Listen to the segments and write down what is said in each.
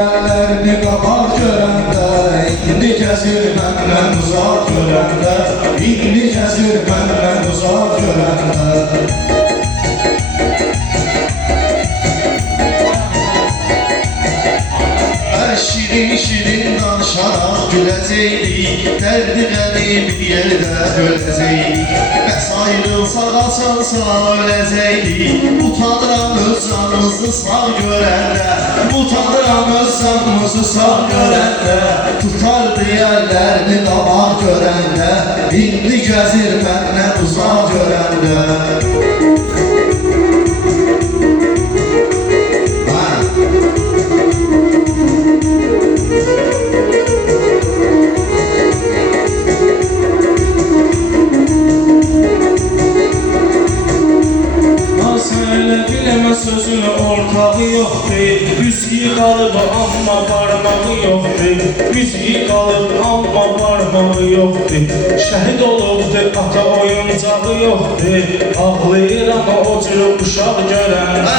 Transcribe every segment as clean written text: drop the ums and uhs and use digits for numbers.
Ellerini qabaq görəndə, indi kəsir məndən uzaq görəndə, indi kəsir məndən uzaq görəndə. Şirin şirin danışaraq güləcəydik, dərdi qəmi bir yerdə öləcəydik. Bəs ayrılsaq açılsa öləcəkdik. Utanıram öz canımızı sağ görəndə, utanıram öz canımızı sağ görəndə. Tutardı yerlərini qabaq görəndə, indi gəzir məndən uzaq görəndə. Sözün ortağı yoxdur, müziği qalıb amma barmağı yoxdur. Müziği qalıb amma barmağı yoxdur. Şəhid olubdur, ata oyuncağı yoxdur. Ağlayıram o cür uşaq görəndə,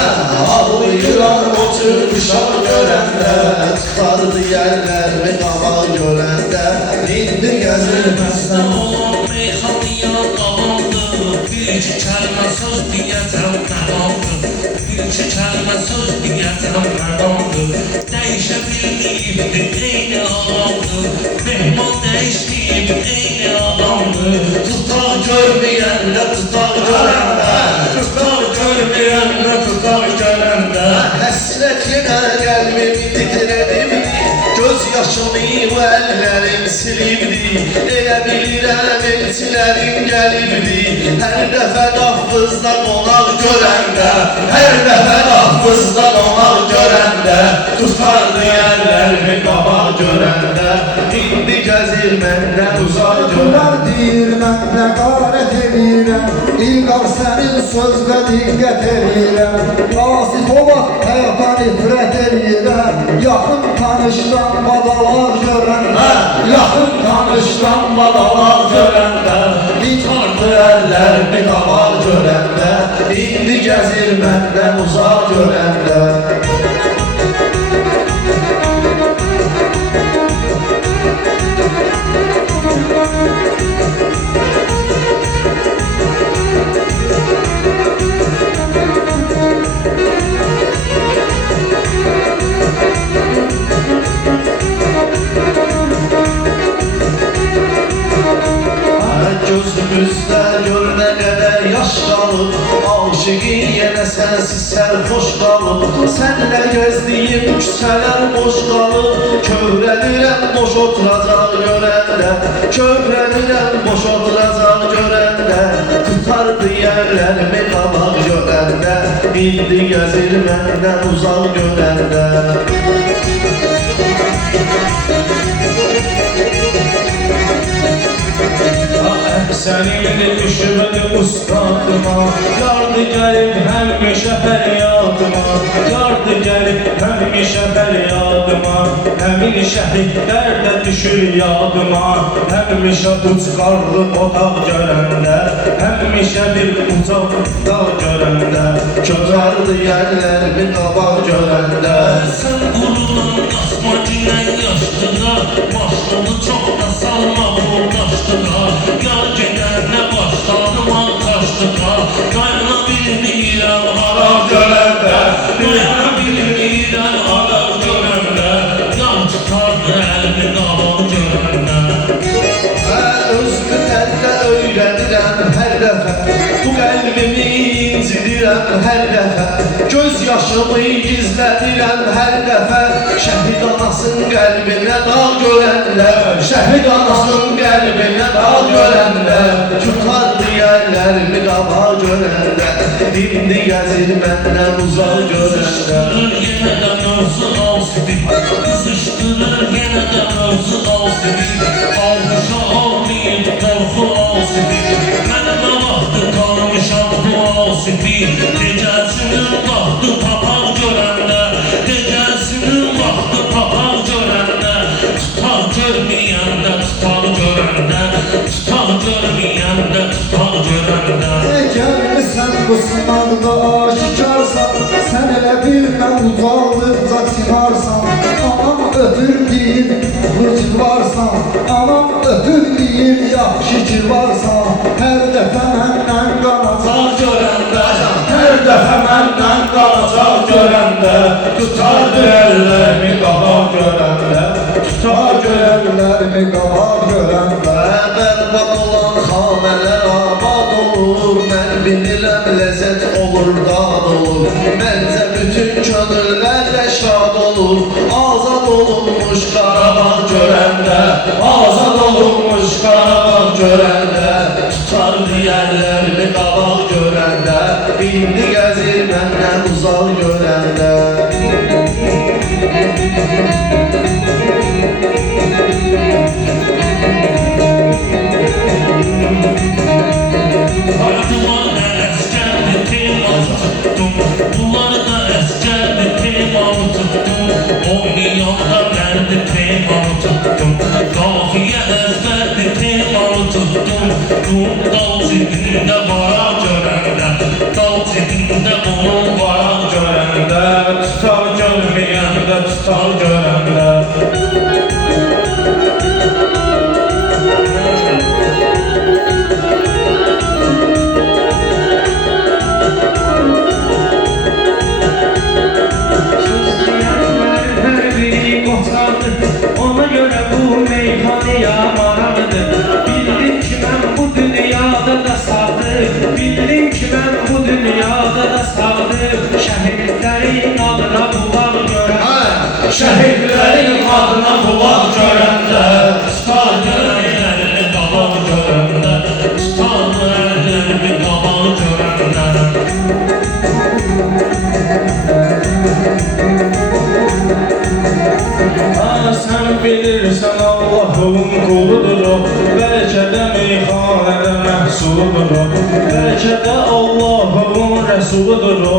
ağlayıram o cür uşaq görəndə. Tutardı yerlərimi qabaq görəndə, indi gəzirməzdən olan meyxanıya qalandı. Bir-iki kəlmə söz deyəcəm məqamdır. Bir-iki kəlmə söz deyəcəm məqamdır. Dəyişə bilməyibdir, eyni adamdır. Mehman dəyişməyib, eyni adamdır. Tutar görməyəndə, tutar görəndə, tutar görməyəndə, tutar görəndə. Həsrət yenə qəlbimi titrədibdi, göz yaşımı bu əllərim silibdi. Elə bilirəm elçilərin gəlibdi, hər dəfə qapımızda qonaq görəndə, hər dəfə qapımızda qonaq görəndə. Tutardı yerlərimi qabaq görəndə, indi gəzir məndən uzaq görəndə. Deyir mən nə qarət edirəm, İlqar sənin sözlə diqqət edirəm. Asif olaq həyata nifrət edirəm, yaxın tanışdan badalar görəndə, yaxın tanışdan badalar görəndə. Tutardı əllərimi qabaq görəndə, indi gəzir məndən uzaq görəndə. Gözümüzdə gör nə qədər yaş qalıb, aşıqin yenə sənsiz sərxoş qalıb. Sənlə gəzdiyim küçələr boş qalıb, kövrəlirəm boş oturacaq görəndə, kövrəlirəm boş oturacaq görəndə. Tutardı yerlərimi qabaq görəndə, indi gəzir məndən uzaq görəndə. Sənindir düşmədi ustadıma, yardı gəlib həmişə fəryadıma, yardı gəlib həmişə fəryadıma. Həmin şəhidlər də düşür yadıma, həmişə ucqarlı otaq görəndə, həmişə bir ucaq dağ görəndə. Közardı yerlərimi qabaq görəndə, sən qurulan qasma günən yaşdıra, başlığı çox da salma bu daşdıra. Yar gedənlə başlarıma taşdıra, qayna bilmirəm haraq görəndə, qayna bilmirəm haraq görəndə. Yan tutardı əlini qabaq görəndə. Özümü təllə öyrənirəm hər dəfə, bu qəlbimi incidirəm hər dəfə. Göz yaşımı gizlədirəm hər dəfə, şəhid anasın qəlbinə dağ görəndə, şəhid anasın qəlbinə dağ görəndə. Tutardı yerlərimi qabaq görəndə, indi gəzir məndən uzaq görəndə. Qızışdırır yenə də mövzu alsidi, qızışdırır yenə də mövzu alsidi. Almışa almayıb qorxu alsidi, mənə vaxtı qalmışam bu alsidi. Gecəsinin vaxtı papaq görəndə, gecəsinin vaxtı papaq görəndə. Tutar görməyəndə, tutar görəndə, tutar görməyəndə, tutar görəndə. Gəlmisən bu sınavda aşikarsan, sən elə bilmə ucaldıqca çıxarsan. öpür deyir, hıcır varsan. Anam öpür deyir, yaxşı ki varsan. Hər dəfə məndən qanacaq görəndə, hər dəfə məndən qalacaq görəndə, tutardı əllərimi qabaq görəndə, tutardı əllərimi qabaq görəndə. Bərbad olan xanələr abad olur, mən bilirəm ləzzət olur, dad olur. Məncə bütün könüllərlə şad olur, azad olunmuş Qarabağ görəndə, azad olunmuş Qarabağ görəndə. Tutardı yerlərimi qabaq görəndə, indi gəzir məndən uzaq görəndə. Ardıma əsgərdi temalı tutdum, bunları da əsgərdi temalı tutdum. Oynayanda mərdi temalı tutdum, qafiyə əzbərdi temalı tutdum. Dal cibində varaq görəndə, dal cibində onun varaq görəndə, tutar görməyəndə, tutar görəndə. Ona göre bu meyhaneye maraqdır. Bildim ki mən bu dünyada da sağdır. Bildim ki mən bu dünyada da sağdır. Şəhidlərin adına bulaq görəndə, Şəhidlərin adına bulaq görəndə, tutardı əllərimi qabaq görəndə, tutardı əllərimi qabaq görəndə. sən bilirsən Allah'ın quludur o, bəlkə də meyxanədə məhsuludur o, bəlkə də Allah'ın rəsuludur o.